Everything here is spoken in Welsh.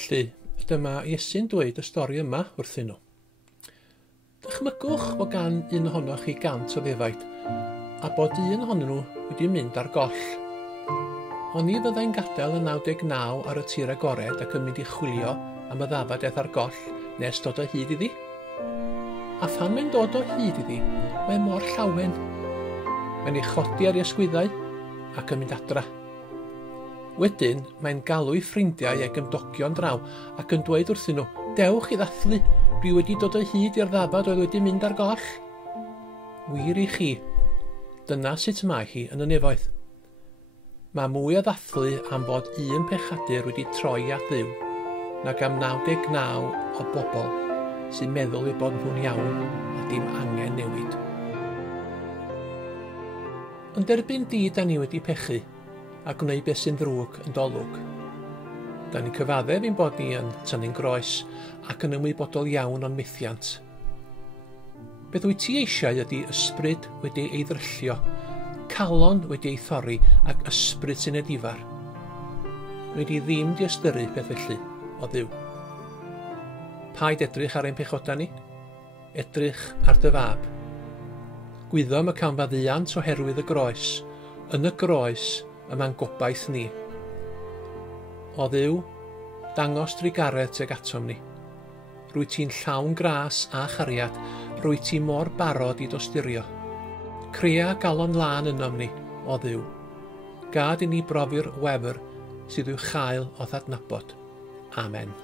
Felly, dyma Iesu'n dweud y stori yma wrthyn nhw. Dychmygwch bod gan un ohonoch chi 100 o ddefaid, a bod un ohonyn nhw wedi mynd ar goll. Oni fyddai'n gadael y 99 ar y tir agored ac yn mynd i chwilio am y ddafad ar goll nes dod o hyd iddi. A phan mae'n dod o hyd iddi, mae mor llawen. Mae'n ei chodi ar ei ysgwyddau ac yn mynd adra. Wedyn, mae'n galw ei ffrindiau ag ymdogio'n draw ac yn dweud wrthyn nhw, dewch I ddathlu, dwi wedi dod o hyd i'r ddafad oedd wedi mynd ar goll. Wir I chi, dyna sut mae hi yn y nefoedd. Mae mwy o ddathlu am bod un pechadur wedi troi at Dduw, nag am 99 o bobl sy'n meddwl eu bod nhw'n iawn a dim angen newid. Yn derbyn di da ni wedi pechu a gwneud beth sy'n ddrwg yn dolwg. Da ni'n cyfaddef ein bod ni yn tynnu'n groes ac yn ymwybodol iawn o'n methiant. Beth wyt ti eisiau ydy ysbryd wedi ei ddryllio, calon wedi ei thorri ac ysbryd sy'n edifar. Rwy'n i ddim di ystyru beth felly o Dduw. Paid edrych ar ein pechoda ni, edrych ar dy fab. Gwyddom y canfaddiant oherwydd y groes, yn y groes y ma'n gobaith ni. O Dduw, dangos drigaredd tuag atom ni. Rwy ti'n llawn gras a chariad, rwy ti mor barod I dosturio. Crea galon lan ynom ni, o Dduw. Gad I ni brofi'r wefr sydd i'w chael o ddadnabod. Amen.